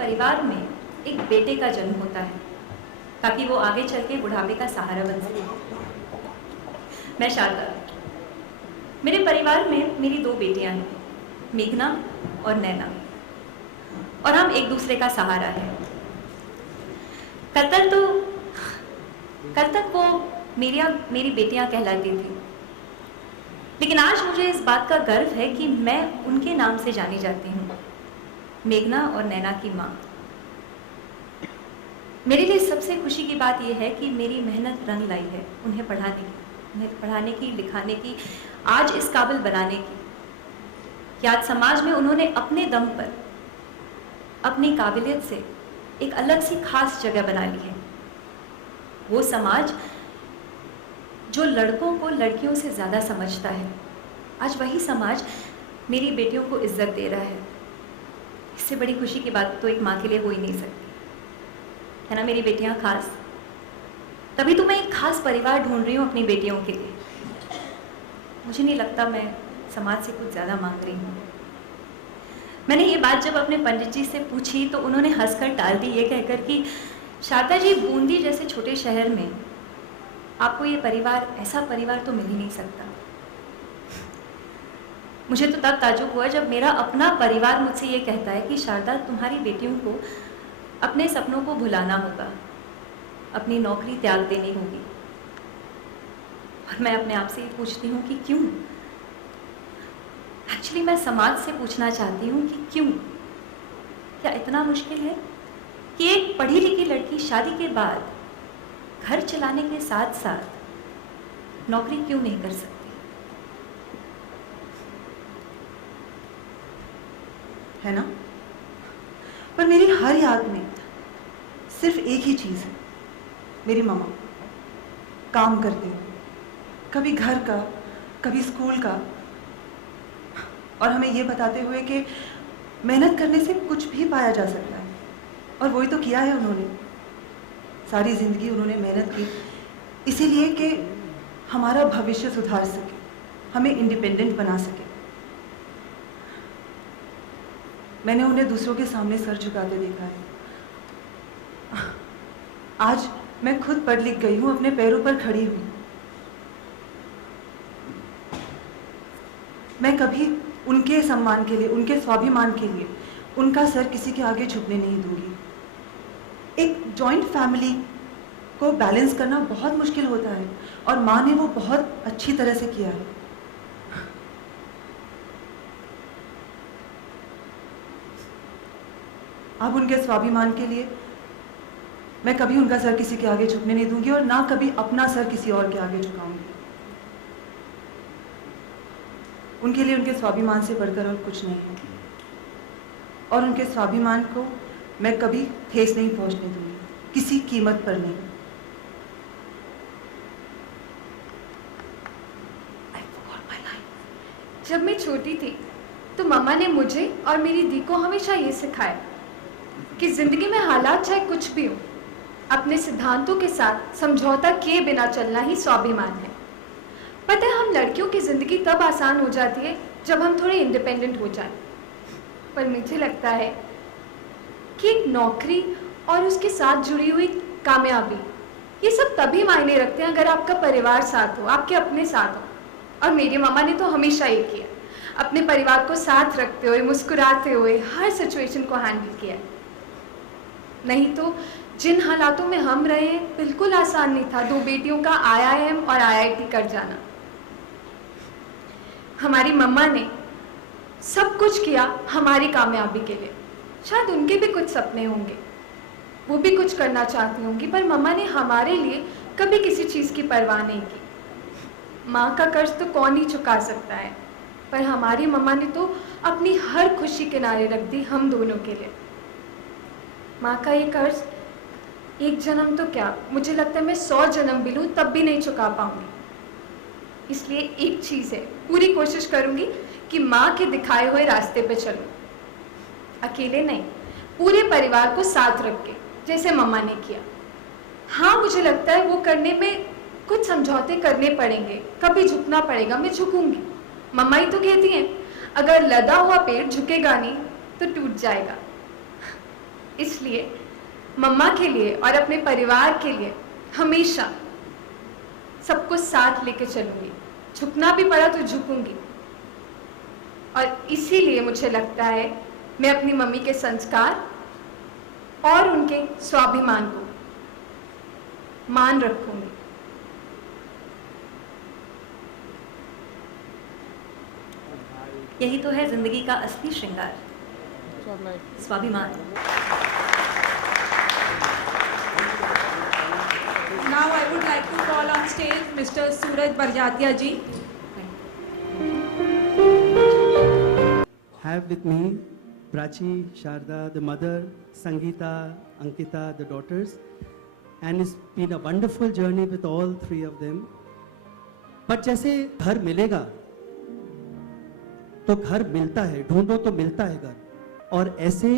परिवार में एक बेटे का जन्म होता है ताकि वो आगे चल के बुढ़ापे का सहारा बन सके। मैं शारदा। मेरे परिवार में मेरी 2 बेटियां हैं, मेघना और नैना, और हम एक दूसरे का सहारा है। कल तक वो मेरी बेटियां कहलाती थी, लेकिन आज मुझे इस बात का गर्व है कि मैं उनके नाम से जानी जाती हूँ, मेघना और नैना की माँ। मेरे लिए सबसे खुशी की बात यह है कि मेरी मेहनत रंग लाई है उन्हें पढ़ाने की, लिखाने की, आज इस काबिल बनाने की कि आज समाज में उन्होंने अपने दम पर अपनी काबिलियत से एक अलग सी खास जगह बना ली है। वो समाज जो लड़कों को लड़कियों से ज़्यादा समझता है, आज वही समाज मेरी बेटियों को इज्जत दे रहा है। इससे बड़ी खुशी की बात तो एक माँ के लिए हो ही नहीं सकती, है ना मेरी बेटियां खास। तभी तो मैं एक खास परिवार ढूंढ रही हूँ अपनी बेटियों के लिए। मुझे नहीं लगता मैं समाज से कुछ ज़्यादा मांग रही हूँ। मैंने ये बात जब अपने पंडित जी से पूछी तो उन्होंने हंसकर टाल दी, ये कहकर कि शारदा जी, बूंदी जैसे छोटे शहर में आपको ये परिवार, ऐसा परिवार तो मिल ही नहीं सकता। मुझे तो तब ताज्जुब हुआ जब मेरा अपना परिवार मुझसे ये कहता है कि शारदा, तुम्हारी बेटियों को अपने सपनों को भुलाना होगा, अपनी नौकरी त्याग देनी होगी। और मैं अपने आप से पूछती हूँ कि क्यों? एक्चुअली मैं समाज से पूछना चाहती हूँ कि क्यों? क्या इतना मुश्किल है कि एक पढ़ी लिखी लड़की शादी के बाद घर चलाने के साथ साथ नौकरी क्यों नहीं कर सकती? है ना? पर मेरी हर याद में सिर्फ एक ही चीज़ है, मेरी मम्मा काम करती हैं, कभी घर का, कभी स्कूल का, और हमें ये बताते हुए कि मेहनत करने से कुछ भी पाया जा सकता है। और वही तो किया है उन्होंने। सारी ज़िंदगी उन्होंने मेहनत की, इसीलिए कि हमारा भविष्य सुधार सके, हमें इंडिपेंडेंट बना सके। मैंने उन्हें दूसरों के सामने सर झुकाते देखा है। आज मैं खुद पढ़ लिख गई हूँ, अपने पैरों पर खड़ी हूँ। मैं कभी उनके सम्मान के लिए, उनके स्वाभिमान के लिए उनका सर किसी के आगे झुकने नहीं दूंगी। एक जॉइंट फैमिली को बैलेंस करना बहुत मुश्किल होता है, और माँ ने वो बहुत अच्छी तरह से किया है। अब उनके स्वाभिमान के लिए मैं कभी उनका सर किसी के आगे झुकने नहीं दूंगी, और ना कभी अपना सर किसी और के आगे झुकाऊंगी। उनके लिए उनके स्वाभिमान से बढ़कर और कुछ नहीं है, और उनके स्वाभिमान को मैं कभी ठेस नहीं पहुंचने दूंगी, किसी कीमत पर नहीं। जब मैं छोटी थी तो मम्मा ने मुझे और मेरी दी को हमेशा ये सिखाया कि जिंदगी में हालात चाहे कुछ भी हो, अपने सिद्धांतों के साथ समझौता किए बिना चलना ही स्वाभिमान है। पता है, हम लड़कियों की ज़िंदगी तब आसान हो जाती है जब हम थोड़े इंडिपेंडेंट हो जाएं। पर मुझे लगता है कि एक नौकरी और उसके साथ जुड़ी हुई कामयाबी, ये सब तभी मायने रखते हैं अगर आपका परिवार साथ हो, आपके अपने साथ हो। और मेरी मम्मा ने तो हमेशा ये किया, अपने परिवार को साथ रखते हुए, मुस्कुराते हुए हर सिचुएशन को हैंडल किया। नहीं तो जिन हालातों में हम रहे, बिल्कुल आसान नहीं था 2 बेटियों का IIM और IIT कर जाना। हमारी मम्मा ने सब कुछ किया हमारी कामयाबी के लिए। शायद उनके भी कुछ सपने होंगे, वो भी कुछ करना चाहती होंगी, पर मम्मा ने हमारे लिए कभी किसी चीज़ की परवाह नहीं की। माँ का कर्ज तो कौन ही चुका सकता है, पर हमारी मम्मा ने तो अपनी हर खुशी किनारे रख दी हम दोनों के लिए। माँ का ये कर्ज एक जन्म तो क्या, मुझे लगता है मैं 100 जन्म भी लूँ तब भी नहीं चुका पाऊंगी। इसलिए एक चीज़ है, पूरी कोशिश करूंगी कि माँ के दिखाए हुए रास्ते पे चलूं, अकेले नहीं, पूरे परिवार को साथ रख के, जैसे मम्मा ने किया। हाँ, मुझे लगता है वो करने में कुछ समझौते करने पड़ेंगे, कभी झुकना पड़ेगा, मैं झुकूंगी। मम्मा ही तो कहती हैं, अगर लदा हुआ पेड़ झुकेगा नहीं तो टूट जाएगा। इसलिए मम्मा के लिए और अपने परिवार के लिए हमेशा सबको साथ लेके चलूंगी। झुकना भी पड़ा तो झुकूंगी। और इसीलिए मुझे लगता है मैं अपनी मम्मी के संस्कार और उनके स्वाभिमान को मान रखूंगी। यही तो है जिंदगी का असली श्रृंगार, स्वाभिमान। Now I would like to call on stage Mr. Suraj Barjatia ji. Have with me Prachi, Sharda, the mother, Sangeeta, Ankita, the daughters, and it's been a wonderful journey with all three of them. But जैसे घर मिलेगा तो घर मिलता है, ढूंढो तो मिलता है घर। और ऐसे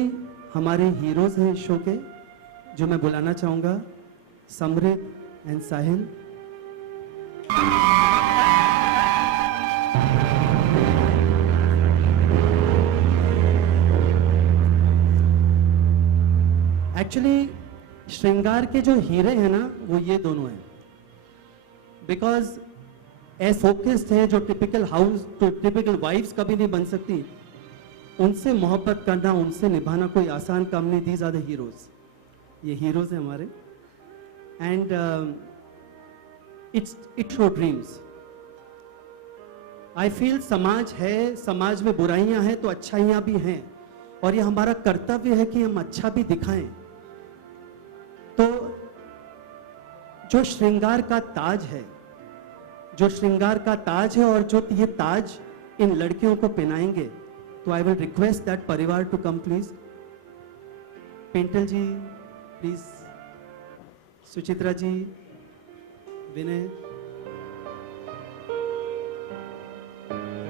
हमारे हीरोज हैं इस शो के, जो मैं बुलाना चाहूँगा, समृद्ध एंड साहिल। एक्चुअली श्रृंगार के जो हीरे हैं ना, वो ये दोनों हैं। बिकॉज ऐसे फोकस्ड है, जो टिपिकल हाउस तो टिपिकल वाइफ्स कभी नहीं बन सकती, उनसे मोहब्बत करना, उनसे निभाना कोई आसान काम नहीं। दीज आर द हीरोज, ये हीरोज हैं हमारे। And it's show dreams. I feel समाज है, समाज में बुराइयां हैं तो अच्छाइयां भी हैं, और ये हमारा कर्तव्य है कि हम अच्छा भी दिखाएं। तो जो श्रृंगार का ताज है, जो श्रृंगार का ताज है, और जो ये ताज इन लड़कियों को पहनाएंगे, तो आई विल रिक्वेस्ट दैट परिवार to come please. Pental ji please, Suchitra ji, Vinay.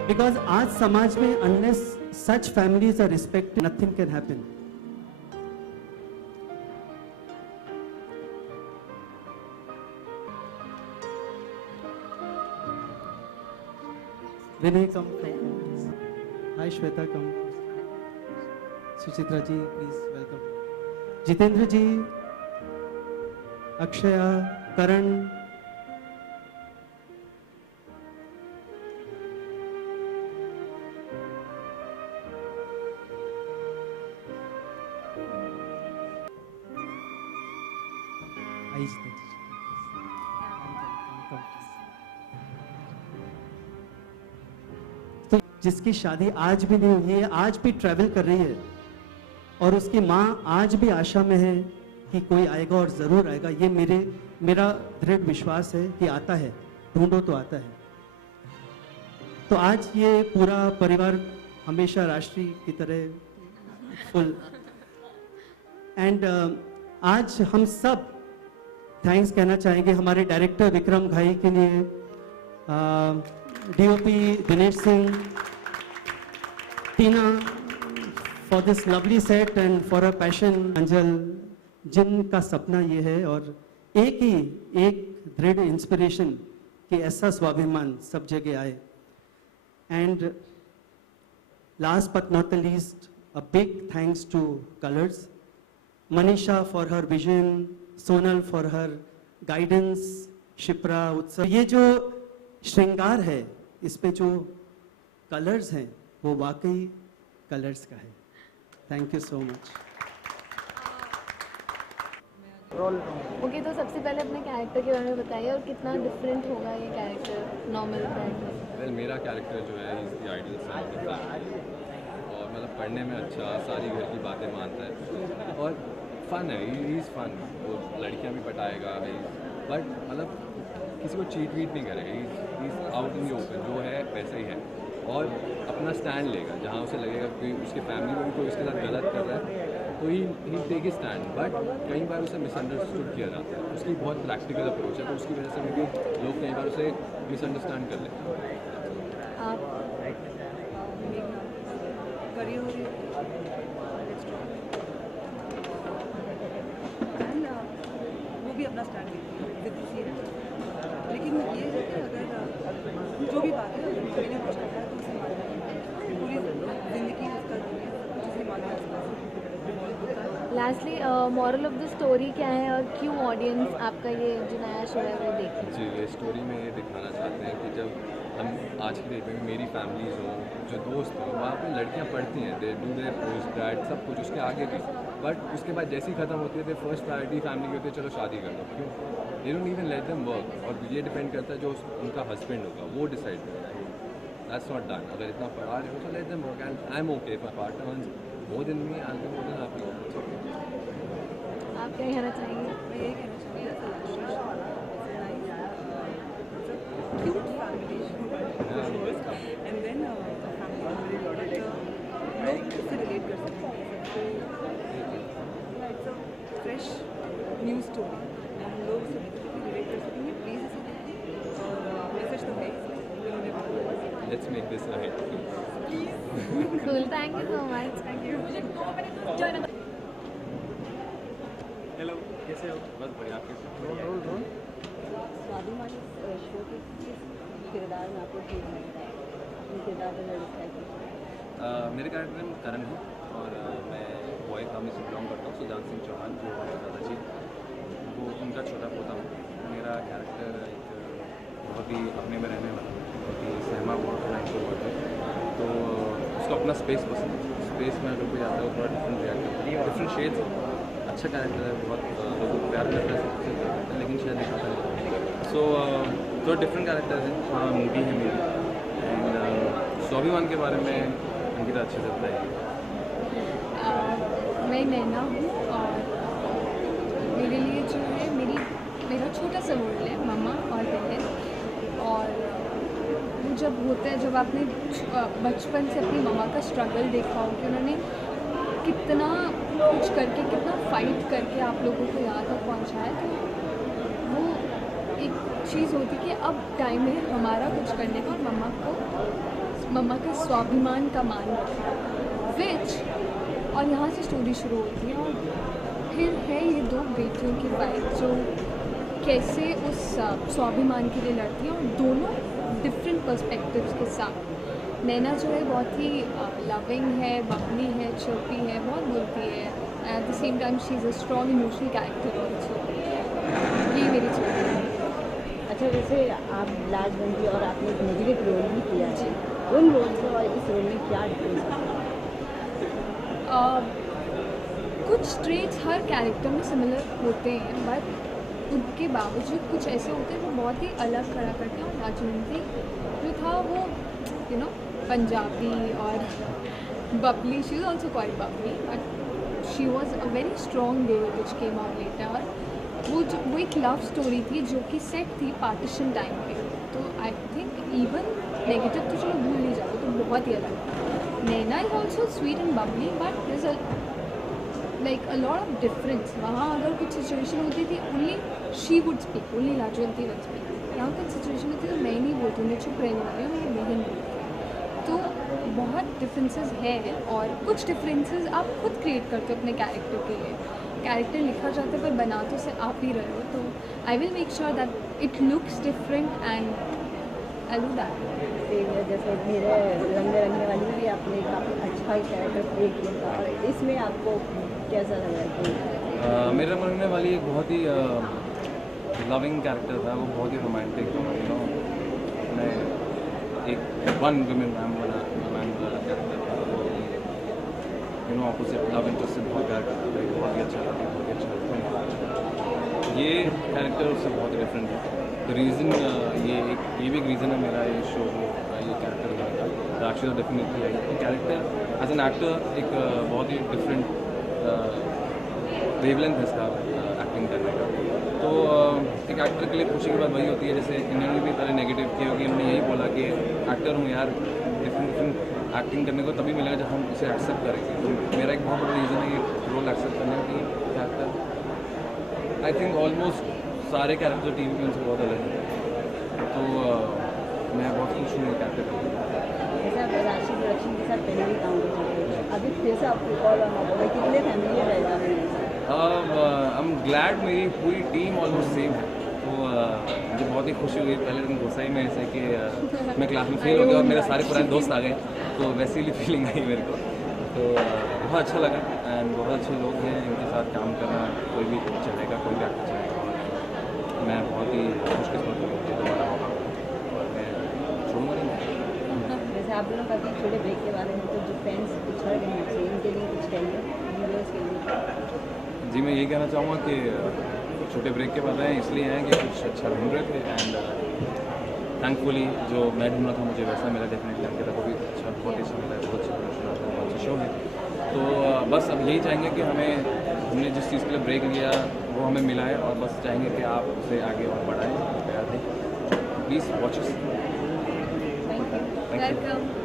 Because आज समाज में unless such families are respected, nothing can happen. Vinay, come. Hi, Shweta, come. Suchitra ji, please welcome. Jitendra ji, Akshaya, Karan. तो जिसकी शादी आज भी नहीं हुई है, आज भी ट्रैवल कर रही है, और उसकी माँ आज भी आशा में है कि कोई आएगा और जरूर आएगा, ये मेरा दृढ़ विश्वास है कि आता है, ढूंढो तो आता है। तो आज ये पूरा परिवार हमेशा राष्ट्रीय की तरह फुल। एंड आज हम सब थैंक्स कहना चाहेंगे हमारे डायरेक्टर विक्रम घाई के लिए, DOP Dinesh Singh, Tina for this lovely set and for a passion, Anjal, जिनका सपना ये है, और एक दृढ़ इंस्पिरेशन कि ऐसा स्वाभिमान सब जगह आए। And last but not the least, a big thanks two colours, Manisha for her vision, Sonal for her guidance, Shipra, उत्सव। ये जो श्रृंगार है, इस पे जो कलर्स हैं, वो वाकई कलर्स का है। Thank you so much. Okay, तो सबसे पहले अपने कैरेक्टर के बारे में बताइए, और कितना डिफरेंट होगा ये कैरेक्टर नॉर्मल कैरेक्टर। वेल, मेरा कैरेक्टर जो है is the ideal son of the family, और मतलब पढ़ने में अच्छा, सारी घर की बातें मानता है, और फन है, ही इज़ फन। वो लड़कियां भी पटाएगा, बट मतलब किसी को चीट वीट नहीं करेगा, he is out in the open, जो है वैसा ही है, और अपना स्टैंड लेगा जहाँ उसे लगेगा कि उसके फैमिली में भी कोई उसके साथ गलत कर रहा है, तो ही टेक स्टैंड। बट कई बार उसे मिसअंडरस्टूड किया जाता है, उसकी बहुत प्रैक्टिकल अप्रोच है, तो उसकी वजह से भी लोग कई बार उसे मिसअंडरस्टैंड कर लेते हैं। आप वो भी अपना स्टैंड लेती है, जिद्दी सी है, लेकिन ये है कि अगर जो भी बात है, अगर कोई ने कुछ करता है तो उसे मानना है, पूरी जिंदगी उसका जीने, उसे मानना है। Lastly moral of the story क्या है और क्यों ऑडियंस आपका ये जो नया शो है वो देखे? जी, ये स्टोरी में ये दिखाना चाहते हैं कि जब हम आज की डेट में मेरी फैमिलीज़ हों, जो दोस्त हों, वहाँ पे लड़कियाँ पढ़ती हैं, they do their post grade सब कुछ, उसके आगे भी, बट उसके बाद जैसे ही ख़त्म होती है तो फर्स्ट प्रायोरिटी फैमिली की होती है, चलो शादी कर दो। क्यों? They don't even let them work. और ये डिपेंड करता है जो उनका हस्बैंड होगा वो डिसाइड करता है। That's not done. अगर इतना पढ़ा रहे हो तो let them work and I am okay if my partner earns more than me, I am more than happy. आप क्या कहना चाहेंगे? मैं यही कहना चाहूँगी it's a cute family show and then a family लोग इससे रिलेट कर सकते हैं। It's a fresh new story and लोग इससे रिलेट कर सकेंगे। प्लीज़ इसे देखिए और मैसेज तो है इसमें। Let's make this a hit please. Cool, thank you so much. Hello, कैसे हो? बस बढ़िया। आप कैसे? स्वाभिमान शो के किस किरदार में आपको ठीक लगता है? अपने किरदार को डिस्क्राइब कीजिए। मेरे कैरेक्टर नेम करण है और मैं बॉय फैमिली से बिलोंग करता हूँ। सुजान सिंह चौहान जो दादाजी वो उनका छोटा पोता हूँ। मेरा कैरेक्टर एक बहुत ही अपने में रहने वाला, बहुत ही सहमा बहुत है, तो उसको अपना स्पेस पसंद है। स्पेस में अगर कोई आता है वो थोड़ा डिफरेंट रिएक्ट करता है, डिफरेंट शेड्स। अच्छा कैरेक्टर है, बहुत लोगों को प्यार करता है, सबसे करता है, लेकिन शायद दिखाता नहीं। सो तो डिफरेंट कैरेक्टर है, थोड़ा मूवी है मेरी। एंड स्वाभिमान के बारे में अंकिता अच्छे से बताएगी। मैं नैना हूँ और मेरे लिए जो है मेरा छोटा सा रोल है मम्मा और बहन। और वो जब होता है, जब आपने बचपन से अपनी मम्मा का स्ट्रगल देखा हो कि उन्होंने कितना कुछ करके, कितना फाइट करके आप लोगों को यहाँ तक पहुँचाया, तो वो एक चीज़ होती कि अब टाइम है हमारा कुछ करने का और मम्मा का स्वाभिमान का मान रखना, विच और यहाँ से स्टोरी शुरू होती है। और फिर है ये दो बेटियों की फाइट जो कैसे उस स्वाभिमान के लिए लड़ती हैं, और दोनों डिफरेंट पर्सपेक्टिव्स के साथ। नैना जो है बहुत ही लविंग है, बबली है, चर्पी है, बहुत बोलती है। At the same time she is a strong emotional character also. ये मेरी चीज़ है। अच्छा, जैसे आप लाज बंदी और आपने एक नेगेटिव रोल भी किया है, उन रोल से और इस रोल में क्या डिफरेंस है? कुछ ट्रेट्स हर कैरेक्टर में सिमिलर होते हैं, बट उनके बावजूद कुछ ऐसे होते हैं जो बहुत ही अलग खड़ा करते हैं। और राजवंती जो था वो पंजाबी और Babli, she is also quite Babli, but she was a very strong girl which came out later. और वो एक लव स्टोरी थी जो कि सेट थी पार्टीशन टाइम पे। तो आई थिंक इवन नेगेटिव तो चलो भूल नहीं जाओ, तो बहुत ही अलग। Naina is also sweet and bubbly, but this like a lot of difference. वहाँ अगर कुछ सिचुएशन होती थी only she would speak, only Lajwanti would speak. यहाँ कुछ सिचुएशन होती है तो मैं नहीं बोलती, मैं चुप रहने वाली हूँ, मैं नहीं बोलती। तो बहुत डिफरेंसेस हैं, और कुछ डिफरेंसेस आप खुद क्रिएट करते हो अपने कैरेक्टर के लिए। कैरेक्टर लिखा जाता है पर बना तो से आप ही रहे हो, तो I will make sure that it looks different and I do that. जैसे मेरे रंगने वाली में भी आपने काफ़ी अच्छा कैरेक्टर प्ले किया था, और इसमें आपको कैसा लगा कि मेरे रंगने वाली एक बहुत ही लविंग कैरेक्टर था, वो बहुत ही रोमांटिक था। अपने एक वन वुमेन मैम वाला कैरेक्टर था, ऑपोजिट लव इंटरेस्ट से बहुत प्यार करता था, बहुत ही अच्छा लगता, बहुत ही अच्छा लगता। ये कैरेक्टर उससे बहुत डिफरेंट है। तो रीज़न ये भी एक रीज़न है मेरा ये शो ये कैरेक्टर का राक्षस डेफिनेटली आई। कैरेक्टर एज एन एक्टर एक बहुत ही डिफरेंट वेवलेंथ है इसका एक्टिंग करने का। तो एक एक्टर के लिए खुशी की बात वही होती है, जैसे इन्होंने भी पहले नेगेटिव किया, क्योंकि इन्होंने यही बोला कि एक्टर हूँ यार, डिफरेंट एक्टिंग करने को तभी मिलेगा जब हम उसे एक्सेप्ट करेंगे। तो मेरा एक बहुत बड़ा रीज़न है ये रोल एक्सेप्ट करने का कि कैरेक्टर आई थिंक ऑलमोस्ट सारे कैरेक्टर टीवी में उनसे बहुत अलग है। तो मैं बहुत खुश हूँ ये कैरेक्टर करने। जैसे आप राशि प्रोडक्शन के साथ पहले भी काम कर चुके हैं, अभी फिर से आपको कॉल आना होगा, कितने फैमिली रहेगा? आई एम ग्लैड मेरी पूरी टीम ऑलमोस्ट सेम है, तो मुझे बहुत ही खुशी हुई। पहले दिन गुस्सा ही में ऐसे कि मैं क्लास में फेल हो गया और मेरे सारे पुराने दोस्त आ गए, तो वैसी ही फीलिंग आई मेरे को। तो बहुत अच्छा लगा एंड बहुत अच्छे लोग हैं, इनके साथ काम करना कोई भी चाहेगा, कोई भी एक्टर चाहेगा। और मैं बहुत ही खुशकिस्मत हूँ कि दोबारा मौका मिला और मैं छोड़ूंगा नहीं। जैसे आप लोगों का भी छोटे ब्रेक के बारे में, तो जो फैंस पिछड़ गए हैं आपसे, इनके लिए कुछ कहिए व्यूअर्स के लिए। जी मैं ये कहना चाहूँगा कि छोटे ब्रेक के बाद आए इसलिए हैं कि कुछ अच्छा ढूंढ रहे थे एंड थैंकफुली जो मैं ढूंढ रहा था मुझे वैसा मिला। डेफिनेटली आपके तक भी अच्छा, बहुत अच्छा मिला है, बहुत अच्छा प्रमोशन आता है, बहुत अच्छा शो है। तो बस अब यही चाहेंगे कि हमने जिस चीज़ के लिए ब्रेक लिया वो हमें मिला है और बस चाहेंगे कि आप उसे आगे और बढ़ाएं। Please watch us. Thank you. Thank you. Welcome.